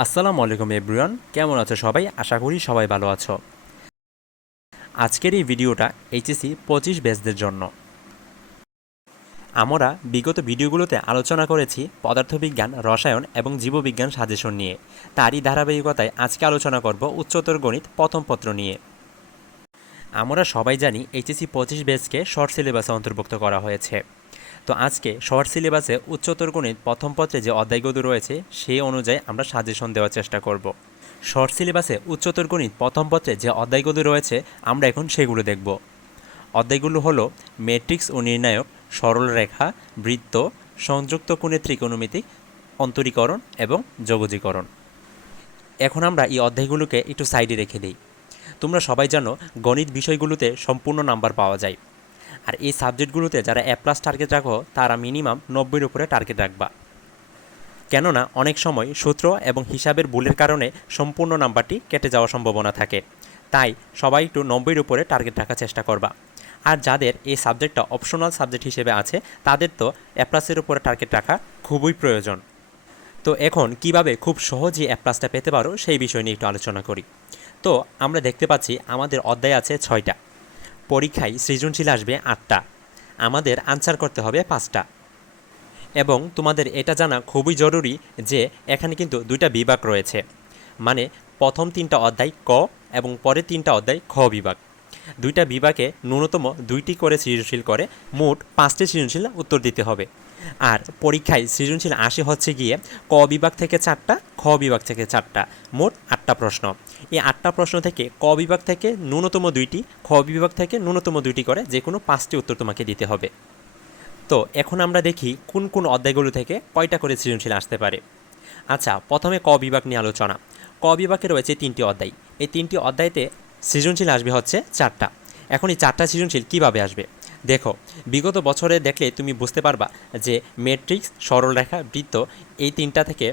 আসসালামু আলাইকুম এভরিওয়ান, কেমন আছো সবাই? আশা করি সবাই ভালো আছো। আজকের এই ভিডিওটা এইচএসসি 25 ব্যাচদের জন্য। আমরা বিগত ভিডিওগুলোতে আলোচনা করেছি পদার্থবিজ্ঞান, রসায়ন এবং জীববিজ্ঞান সাজেশন নিয়ে। তারই ধারাবাহিকতায় আজকে আলোচনা করব উচ্চতর গণিত প্রথম পত্র নিয়ে। আমরা সবাই জানি এইচএসসি 25 ব্যাচকে শর্ট সিলেবাসে অন্তর্ভুক্ত করা হয়েছে। তো আজকে শর্ট সিলেবাসে উচ্চতর গণিত প্রথম পত্রে যে অধ্যায়গুলো রয়েছে সেই অনুযায়ী আমরা সাজেশন দেওয়ার চেষ্টা করব। শর্ট সিলেবাসে উচ্চতর গণিত প্রথম পত্রে যে অধ্যায়গুলো রয়েছে আমরা এখন সেগুলো দেখব। অধ্যায়গুলো হলো ম্যাট্রিক্স ও নির্ণায়ক, সরল রেখা, বৃত্ত, সংযুক্ত কোণের ত্রিকোণমিতিক, অন্তরীকরণ এবং যোগজীকরণ। এখন আমরা এই অধ্যায়গুলোকে একটু সাইডে রেখে দিই। তোমরা সবাই জানো গণিত বিষয়গুলোতে সম্পূর্ণ নাম্বার পাওয়া যায়, আর এই সাবজেক্টগুলোতে যারা A+ টার্গেট রাখো তারা মিনিমাম 90-এর উপরে টার্গেট রাখবা। কেননা অনেক সময় সূত্র এবং হিসাবের ভুলের কারণে সম্পূর্ণ নাম্বারটি কেটে যাওয়ার সম্ভাবনা থাকে। তাই সবাই একটু 90-এর উপরে টার্গেট রাখার চেষ্টা করবা। আর যাদের এই সাবজেক্টটা অপশনাল সাবজেক্ট হিসেবে আছে তাদের তো A+-এর উপরে টার্গেট রাখা খুবই প্রয়োজন। তো এখন কিভাবে খুব সহজেই A+টা পেতে পারো সেই বিষয় নিয়ে একটু আলোচনা করি। তো আমরা দেখতে পাচ্ছি আমাদের অধ্যায় আছে 6টা, পরীক্ষায় সৃজনশীল আসবে 8টা, আমাদের আনসার করতে হবে 5টা। এবং তোমাদের এটা জানা খুবই জরুরি যে এখানে কিন্তু 2টা বিভাগ রয়েছে, মানে প্রথম 3টা অধ্যায় ক এবং পরের 3টা অধ্যায় খ বিভাগ। 2টা বিভাগে ন্যূনতম 2টি করে সৃজনশীল করে মোট 5টি সৃজনশীল উত্তর দিতে হবে। আর পরীক্ষায় সৃজনশীল আসে হচ্ছে গিয়ে ক বিভাগ থেকে 4টা, খ বিভাগ থেকে 4টা, মোট 8টা প্রশ্ন। এই 8টা প্রশ্ন থেকে ক বিভাগ থেকে ন্যূনতম 2টি, খ বিভাগ থেকে ন্যূনতম 2টি করে যে কোনো 5টি উত্তর তোমাকে দিতে হবে। তো এখন আমরা দেখি কোন কোন অধ্যায়গুলো থেকে কয়টা করে সৃজনশীল আসতে পারে। আচ্ছা, প্রথমে ক বিভাগ নিয়ে আলোচনা। ক বিভাগে রয়েছে 3টি অধ্যায়। এই 3টি অধ্যায়তে সৃজনশীল আসবে হচ্ছে 4টা। এখন এই 4টা সৃজনশীল কিভাবে আসবে দেখো, বিগত বছরে দেখলে তুমি বুঝতে পারবা যে ম্যাট্রিক্স, সরলরেখা, বৃত্ত এই 3টা থেকে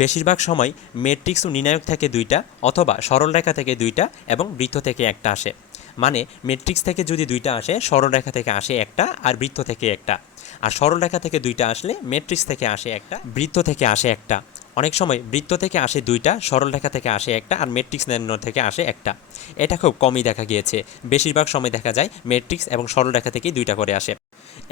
বেশিরভাগ সময় ম্যাট্রিক্স ও নির্ণায়ক থেকে 2টা অথবা সরলরেখা থেকে 2টা এবং বৃত্ত থেকে একটা আসে। মানে ম্যাট্রিক্স থেকে যদি 2টা আসে, সরলরেখা থেকে আসে একটা, আর বৃত্ত থেকে একটা। আর সরলরেখা থেকে 2টা আসলে ম্যাট্রিক্স থেকে আসে একটা, বৃত্ত থেকে আসে একটা। অনেক সময় বৃত্ত থেকে আসে 2টা, সরলরেখা থেকে আসে একটা, আর ম্যাট্রিক্স নির্ণয় থেকে আসে একটা। এটা খুব কমই দেখা গিয়েছে, বেশিরভাগ সময় দেখা যায় ম্যাট্রিক্স এবং সরলরেখা থেকেই 2টা করে আসে।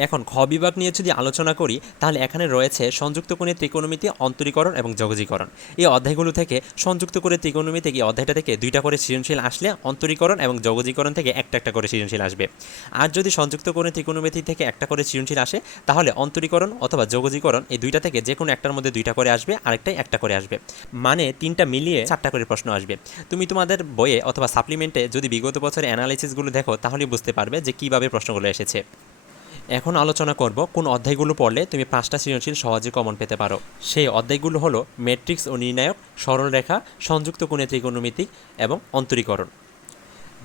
এখন খ বিভাগ নিয়ে যদি আলোচনা করি তাহলে এখানে রয়েছে সংযুক্ত কোণের ত্রিকোণমিতি, অন্তরীকরণ এবং যোগজীকরণ। এই অধ্যায়গুলো থেকে সংযুক্ত কোণের ত্রিকোণমিতি এই অধ্যায়টা থেকে 2টা করে সৃজনশীল আসলে অন্তরীকরণ এবং যোগজীকরণ থেকে একটা করে সৃজনশীল আসবে। আর যদি সংযুক্ত কোণের ত্রিকোণমিতি থেকে একটা করে সৃজনশীল আসে তাহলে অন্তরীকরণ অথবা যোগজীকরণ এই 2টা থেকে যে কোনো একটার মধ্যে 2টা করে আসবে, আরেকটাই একটা করে আসবে। মানে 3টা মিলিয়ে 4টা করে প্রশ্ন আসবে। তুমি তোমাদের বইয়ে অথবা সাপ্লিমেন্টে যদি বিগত বছরের অ্যানালাইসিসগুলো দেখো তাহলে বুঝতে পারবে যে কীভাবে প্রশ্নগুলো এসেছে। এখন আলোচনা করব কোন অধ্যায়গুলো পড়লে তুমি 5টা সৃজনশীল সহজে কমন পেতে পারো। সেই অধ্যায়গুলো হলো ম্যাট্রিক্স ও নির্ণায়ক, সরলরেখা, সংযুক্ত কোণের ত্রিকোণমিতিক এবং অন্তরীকরণ।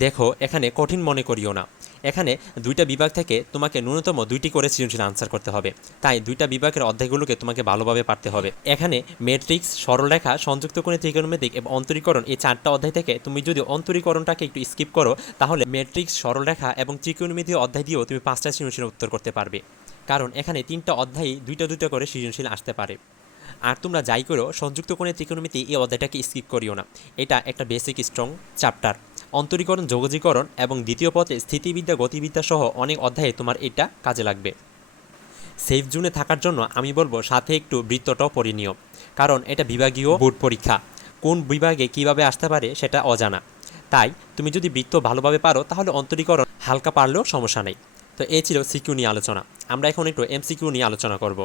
দেখো, এখানে কঠিন মনে করিও না। এখানে 2টা বিভাগ থেকে তোমাকে ন্যূনতম 2টি করে সৃজনশীল আনসার করতে হবে। তাই 2টা বিভাগের অধ্যায়গুলোকে তোমাকে ভালোভাবে পারতে হবে। এখানে ম্যাট্রিক্স, সরলরেখা, সংযুক্ত কোণের ত্রিকোণমিতিক এবং অন্তরীকরণ এই 4টা অধ্যায় থেকে তুমি যদি অন্তরীকরণটাকে একটু স্কিপ করো তাহলে ম্যাট্রিক্স, সরলরেখা এবং ত্রিকোণমিতি অধ্যায় দিয়েও তুমি 5টা সৃজনশীল উত্তর করতে পারবে। কারণ এখানে 3টা অধ্যায়ই 2টা করে সৃজনশীল আসতে পারে। আর তোমরা যাই করো সংযুক্ত কোণের ত্রিকোণমিতি এই অধ্যায়টাকে স্কিপ করিও না। এটা একটা বেসিক স্ট্রং চ্যাপ্টার। অন্তরীকরণ, যোগজীকরণ এবং দ্বিতীয় পথে স্থিতিবিদ্যা, গতিবিদ্যা সহ অনেক অধ্যায়ে তোমার এটা কাজে লাগবে। সেফ জোনে থাকার জন্য আমি বলবো সাথে একটু বৃত্তটাও পড়ে নিও, কারণ এটা বিভাগীয় বোর্ড পরীক্ষা। কোন বিভাগে কিভাবে আসতে পারে সেটা অজানা। তাই তুমি যদি বৃত্ত ভালোভাবে পারো তাহলে অন্তরীকরণ হালকা পারলেও সমস্যা নেই। তো এই ছিল সিকিউ নিয়ে আলোচনা। আমরা এখন একটু এমসিকিউ নিয়ে আলোচনা করব।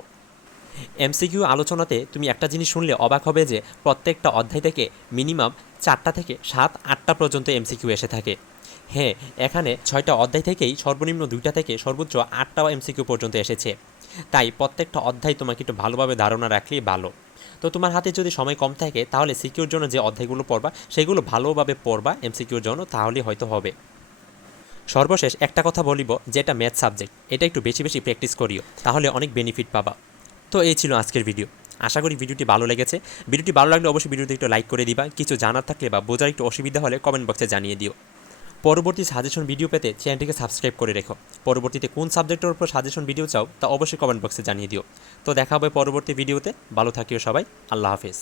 এমসিকিউ আলোচনাতে তুমি একটা জিনিস শুনলে অবাক হবে যে প্রত্যেকটা অধ্যায় থেকে মিনিমাম 4টা থেকে 7-8টা পর্যন্ত এমসিকিউ এসে থাকে। হ্যাঁ, এখানে 6টা অধ্যায় থেকেই সর্বনিম্ন 2টা থেকে সর্বোচ্চ 8টা এমসিকিউ পর্যন্ত এসেছে। তাই প্রত্যেকটা অধ্যায় তোমাকে একটু ভালোভাবে ধারণা রাখলেই ভালো। তো তোমার হাতে যদি সময় কম থাকে তাহলে সিকিউর জন্য যে অধ্যায়গুলো পড়বা সেগুলো ভালোভাবে পড়বা এমসিকিউর জন্য, তাহলেই হয়তো হবে। সর্বশেষ একটা কথা বলিব, যে এটা ম্যাথ সাবজেক্ট, এটা একটু বেশি বেশি প্র্যাকটিস করিও, তাহলে অনেক বেনিফিট পাবা। তো এই ছিল আজকের ভিডিও। আশা করি ভিডিওটি ভালো লেগেছে। ভিডিওটি ভালো লাগলে অবশ্যই ভিডিওতে একটু লাইক করে দিবা। কিছু জানার থাকলে বা বোঝার একটু অসুবিধা হলে কমেন্ট বক্সে জানিয়ে দিও। পরবর্তী সাজেশন ভিডিও পেতে চ্যানেলটিকে সাবস্ক্রাইব করে রেখো। পরবর্তীতে কোন সাবজেক্টের উপর সাজেশন ভিডিও চাও তা অবশ্যই কমেন্ট বক্সে জানিয়ে দিও। তো দেখা হবে পরবর্তী ভিডিওতে। ভালো থাকিও সবাই। আল্লাহ হাফেজ।